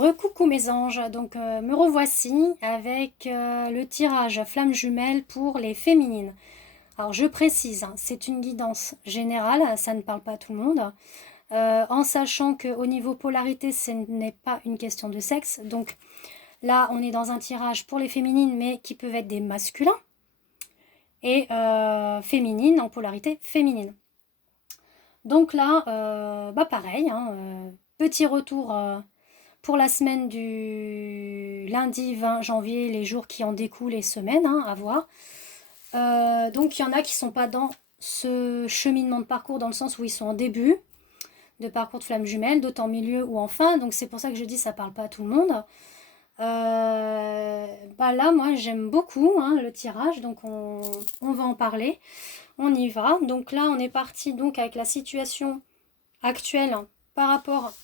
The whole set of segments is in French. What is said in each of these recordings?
Recoucou mes anges, donc me revoici avec le tirage flamme jumelle pour les féminines. Alors je précise, hein, c'est une guidance générale, ça ne parle pas à tout le monde, en sachant qu'au niveau polarité, ce n'est pas une question de sexe. Donc là, on est dans un tirage pour les féminines, mais qui peuvent être des masculins, et féminines en polarité féminine. Donc là, pareil, hein, petit retour pour la semaine du lundi 20 janvier, les jours qui en découlent, les semaines, hein, à voir. Donc il y en a qui ne sont pas dans ce cheminement de parcours, dans le sens où ils sont en début de parcours de flamme jumelle, d'autres en milieu ou en fin. Donc c'est pour ça que je dis ça parle pas à tout le monde. Là, moi j'aime beaucoup, hein, le tirage, donc on va en parler. On y va. Donc là, on est parti donc avec la situation actuelle par rapport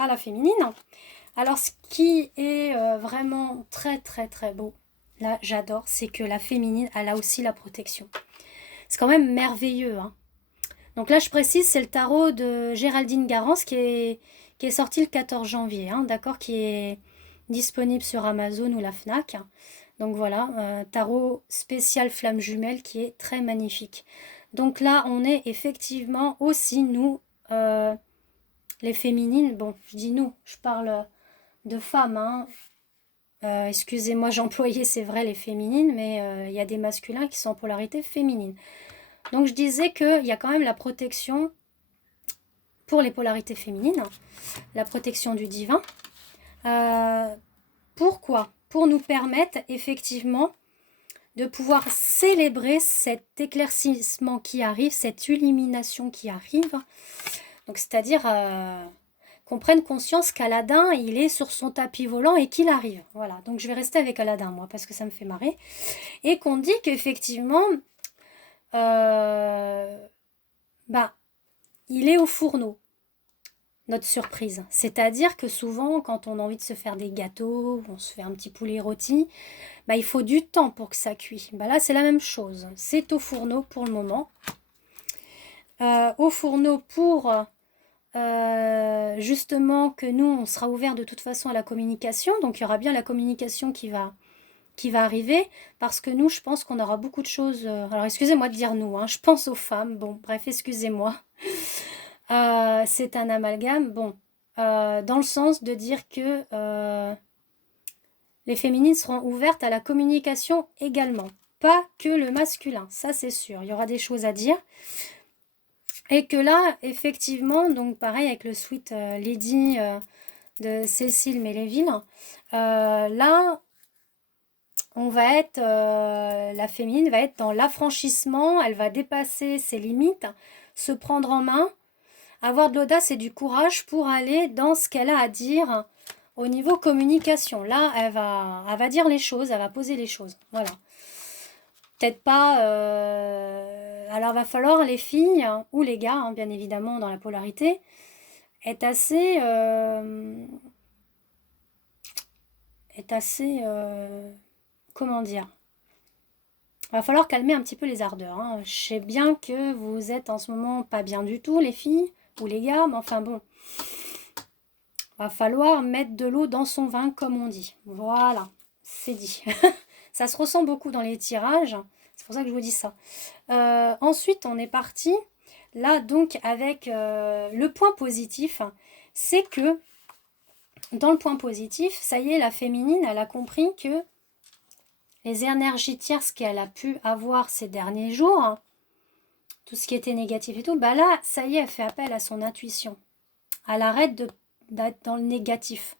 à la féminine. Alors, ce qui est vraiment très très très beau, là j'adore, c'est que la féminine, elle a aussi la protection. C'est quand même merveilleux, hein. Donc là, je précise, c'est le tarot de Géraldine Garance qui est sorti le 14 janvier, hein, d'accord, qui est disponible sur Amazon ou la Fnac. Donc voilà, tarot spécial flamme jumelle qui est très magnifique. Donc là, on est effectivement aussi, nous, les féminines, bon, je dis nous, je parle de femmes, hein. Excusez-moi, j'employais, c'est vrai, les féminines, mais il y a des masculins qui sont en polarité féminine. Donc je disais qu'il y a quand même la protection pour les polarités féminines, la protection du divin. Euh, Pourquoi? Pour nous permettre effectivement de pouvoir célébrer cet éclaircissement qui arrive, cette illumination qui arrive. Donc c'est-à-dire qu'on prenne conscience qu'Aladin, il est sur son tapis volant et qu'il arrive. Voilà, donc je vais rester avec Aladin, moi, parce que ça me fait marrer. Et qu'on dit qu'effectivement, euh, bah, il est au fourneau, notre surprise. C'est-à-dire que souvent, quand on a envie de se faire des gâteaux, on se fait un petit poulet rôti, bah, il faut du temps pour que ça cuit. Bah, là, c'est la même chose. C'est au fourneau pour le moment. Au fourneau pour justement que nous, on sera ouvert de toute façon à la communication. Donc, il y aura bien la communication qui va arriver. Parce que nous, je pense qu'on aura beaucoup de choses. Alors, excusez-moi de dire nous, hein, je pense aux femmes. Bon, bref, excusez-moi. C'est un amalgame. Bon, dans le sens de dire que les féminines seront ouvertes à la communication également. Pas que le masculin, ça c'est sûr. Il y aura des choses à dire. Et que là, effectivement, donc pareil avec le Sweet Lady de Cécile Méléville, là, on va être, la féminine va être dans l'affranchissement, elle va dépasser ses limites, se prendre en main, avoir de l'audace et du courage pour aller dans ce qu'elle a à dire au niveau communication. Là, elle va dire les choses, elle va poser les choses. Voilà. Peut-être pas. Alors, va falloir les filles ou les gars, hein, bien évidemment, dans la polarité, être assez. Comment dire? Va falloir calmer un petit peu les ardeurs, hein. Je sais bien que vous êtes en ce moment pas bien du tout, les filles ou les gars, mais enfin bon. Va falloir mettre de l'eau dans son vin, comme on dit. Voilà, c'est dit. Ça se ressent beaucoup dans les tirages. C'est pour ça que je vous dis ça. Ensuite, on est parti. Là, donc, avec le point positif, c'est que dans le point positif, ça y est, la féminine, elle a compris que les énergies tierces qu'elle a pu avoir ces derniers jours, tout ce qui était négatif et tout, bah là, ça y est, elle fait appel à son intuition. Elle arrête d'être dans le négatif.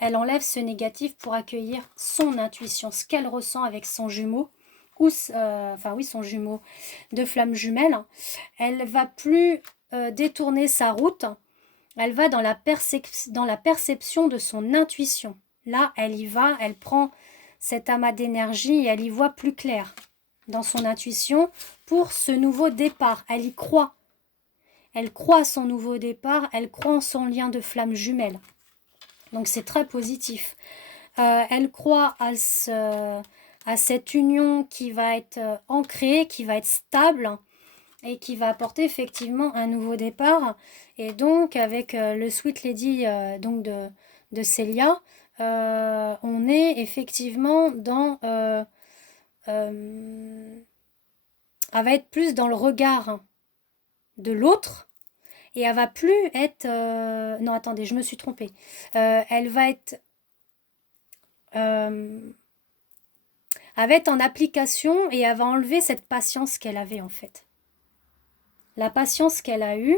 Elle enlève ce négatif pour accueillir son intuition, ce qu'elle ressent avec son jumeau, ou son jumeau de flamme jumelle. Elle va plus détourner sa route, elle va dans la perception de son intuition. Là, elle y va, elle prend cet amas d'énergie et elle y voit plus clair dans son intuition pour ce nouveau départ. Elle y croit. Elle croit à son nouveau départ, elle croit en son lien de flamme jumelle. Donc c'est très positif. Elle croit à cette union qui va être ancrée, qui va être stable, et qui va apporter effectivement un nouveau départ. Et donc avec le Sweet Lady donc de Célia, on est effectivement dans... elle va être plus dans le regard de l'autre et elle va plus être... non, attendez, je me suis trompée. Elle va être... elle va être en application et elle va enlever cette patience qu'elle avait en fait. La patience qu'elle a eue,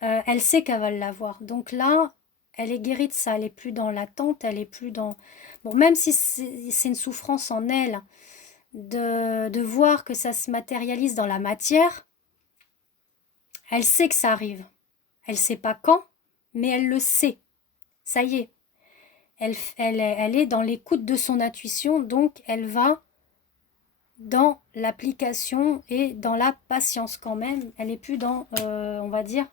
elle sait qu'elle va l'avoir. Donc là, elle est guérie de ça. Elle est plus dans l'attente, elle est plus dans... Bon, même si c'est une souffrance en elle de voir que ça se matérialise dans la matière, elle sait que ça arrive. Elle sait pas quand, mais elle le sait. Ça y est. Elle est dans l'écoute de son intuition, donc elle va dans l'application et dans la patience quand même. Elle est plus dans, on va dire,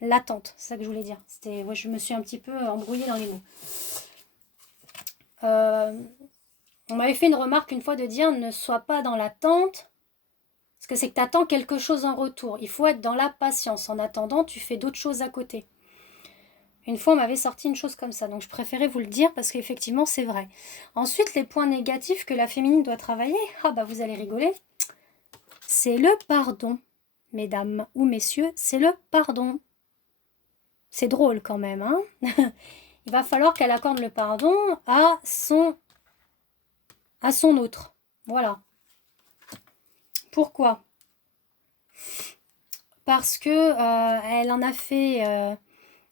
l'attente. C'est ça que je voulais dire. Ouais, je me suis un petit peu embrouillée dans les mots. On m'avait fait une remarque une fois de dire ne sois pas dans l'attente, parce que c'est que tu attends quelque chose en retour. Il faut être dans la patience. En attendant, tu fais d'autres choses à côté. Une fois, on m'avait sorti une chose comme ça, donc je préférais vous le dire parce qu'effectivement, c'est vrai. Ensuite, les points négatifs que la féminine doit travailler, ah bah vous allez rigoler, c'est le pardon, mesdames ou messieurs, c'est le pardon. C'est drôle quand même, hein. Il va falloir qu'elle accorde le pardon à son autre. Voilà. Pourquoi? Parce que elle en a fait...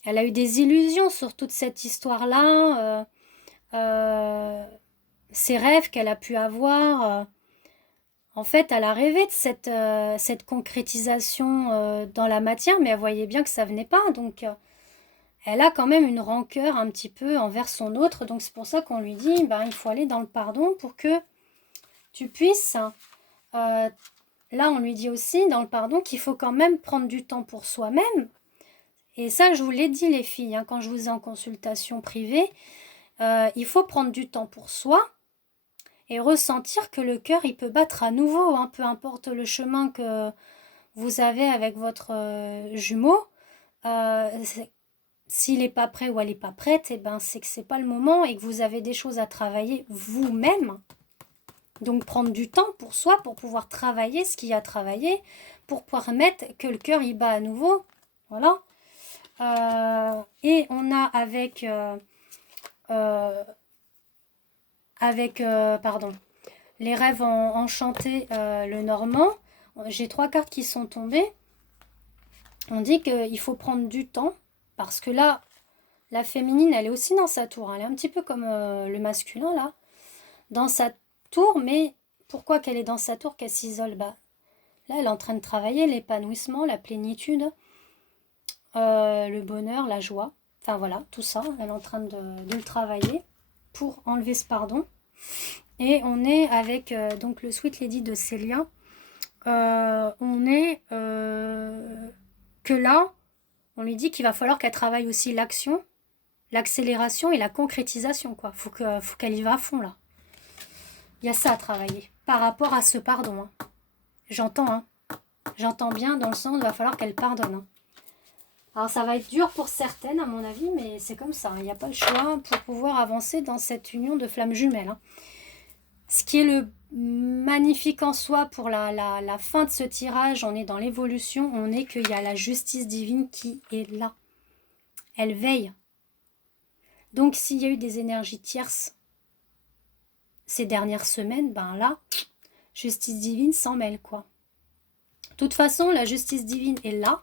elle a eu des illusions sur toute cette histoire-là. Ses rêves qu'elle a pu avoir. En fait, elle a rêvé de cette concrétisation dans la matière, mais elle voyait bien que ça venait pas. Donc, elle a quand même une rancœur un petit peu envers son autre. Donc, c'est pour ça qu'on lui dit, ben, il faut aller dans le pardon pour que tu puisses... là, on lui dit aussi dans le pardon qu'il faut quand même prendre du temps pour soi-même. Et ça, je vous l'ai dit, les filles, hein, quand je vous ai en consultation privée, il faut prendre du temps pour soi et ressentir que le cœur, il peut battre à nouveau, hein, peu importe le chemin que vous avez avec votre jumeau. S'il n'est pas prêt ou elle n'est pas prête, eh ben, c'est que c'est pas le moment et que vous avez des choses à travailler vous-même. Donc prendre du temps pour soi, pour pouvoir travailler ce qu'il y a à travailler, pour permettre que le cœur il bat à nouveau. Voilà. Et on a pardon, les rêves enchantés, le normand. J'ai 3 cartes qui sont tombées. On dit qu'il faut prendre du temps parce que là, la féminine, elle est aussi dans sa tour. Elle est un petit peu comme le masculin là, dans sa tour. Mais pourquoi qu'elle est dans sa tour, qu'elle s'isole? Bah, là, elle est en train de travailler l'épanouissement, la plénitude, le bonheur, la joie. Enfin voilà, tout ça, elle est en train de le travailler pour enlever ce pardon. Et on est avec donc le Sweet Lady de Célia. On est que là, on lui dit qu'il va falloir qu'elle travaille aussi l'action, l'accélération et la concrétisation, quoi. Faut qu'elle y va à fond, là. Il y a ça à travailler par rapport à ce pardon. Hein. J'entends, hein. J'entends bien dans le sens, il va falloir qu'elle pardonne. Hein. Alors ça va être dur pour certaines à mon avis, mais c'est comme ça. Il n'y a pas le choix pour pouvoir avancer dans cette union de flammes jumelles. Hein. Ce qui est le magnifique en soi pour la fin de ce tirage, on est dans l'évolution, on est qu'il y a la justice divine qui est là. Elle veille. Donc s'il y a eu des énergies tierces ces dernières semaines, ben là, justice divine s'en mêle quoi. De toute façon, la justice divine est là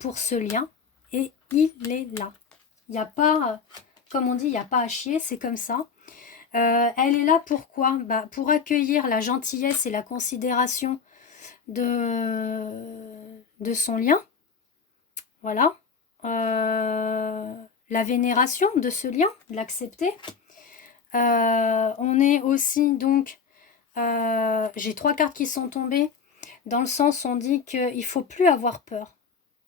pour ce lien et il est là. Il n'y a pas, comme on dit, il n'y a pas à chier, c'est comme ça. Elle est là pourquoi? Bah, pour accueillir la gentillesse et la considération de son lien. Voilà. La vénération de ce lien, l'accepter. On est aussi donc... j'ai 3 cartes qui sont tombées. Dans le sens, on dit qu'il ne faut plus avoir peur.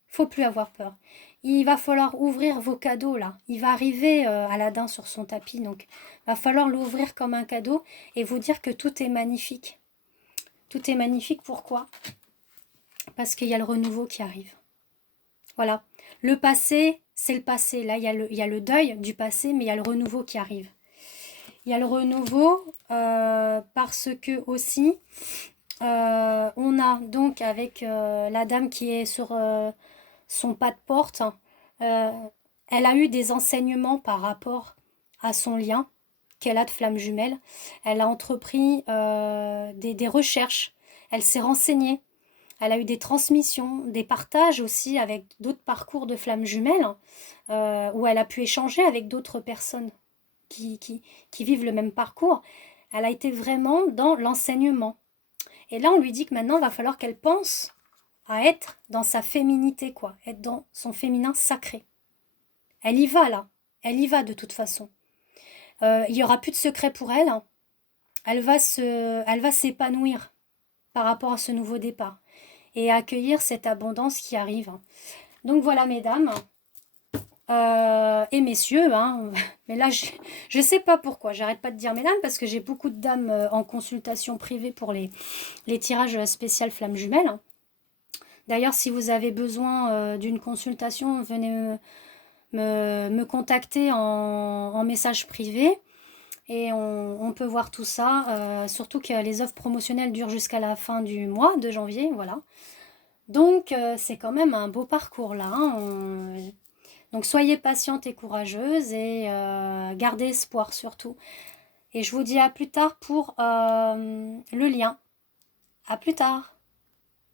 Il ne faut plus avoir peur. Il va falloir ouvrir vos cadeaux là. Il va arriver Aladdin sur son tapis. Donc, il va falloir l'ouvrir comme un cadeau et vous dire que tout est magnifique. Tout est magnifique, pourquoi? Parce qu'il y a le renouveau qui arrive. Voilà. Le passé, c'est le passé. Là, il y a le deuil du passé, mais il y a le renouveau qui arrive. Il y a le renouveau parce que aussi, on a donc avec la dame qui est sur son pas de porte, elle a eu des enseignements par rapport à son lien qu'elle a de flamme jumelle. Elle a entrepris des recherches, elle s'est renseignée, elle a eu des transmissions, des partages aussi avec d'autres parcours de flamme jumelle, où elle a pu échanger avec d'autres personnes qui vivent le même parcours. Elle a été vraiment dans l'enseignement. Et là, on lui dit que maintenant, il va falloir qu'elle pense à être dans sa féminité, quoi, être dans son féminin sacré. Elle y va, là. Elle y va de toute façon. Il n'y aura plus de secret pour elle. Elle va s'épanouir par rapport à ce nouveau départ et accueillir cette abondance qui arrive. Donc voilà, mesdames et messieurs, hein. Mais là, je ne sais pas pourquoi. J'arrête pas de dire mesdames parce que j'ai beaucoup de dames en consultation privée pour les tirages spécial flamme jumelle. D'ailleurs, si vous avez besoin d'une consultation, venez me contacter en message privé et on peut voir tout ça. Surtout que les offres promotionnelles durent jusqu'à la fin du mois de janvier, voilà. Donc, c'est quand même un beau parcours là, hein. Donc, soyez patiente et courageuse et gardez espoir surtout. Et je vous dis à plus tard pour le lien. À plus tard.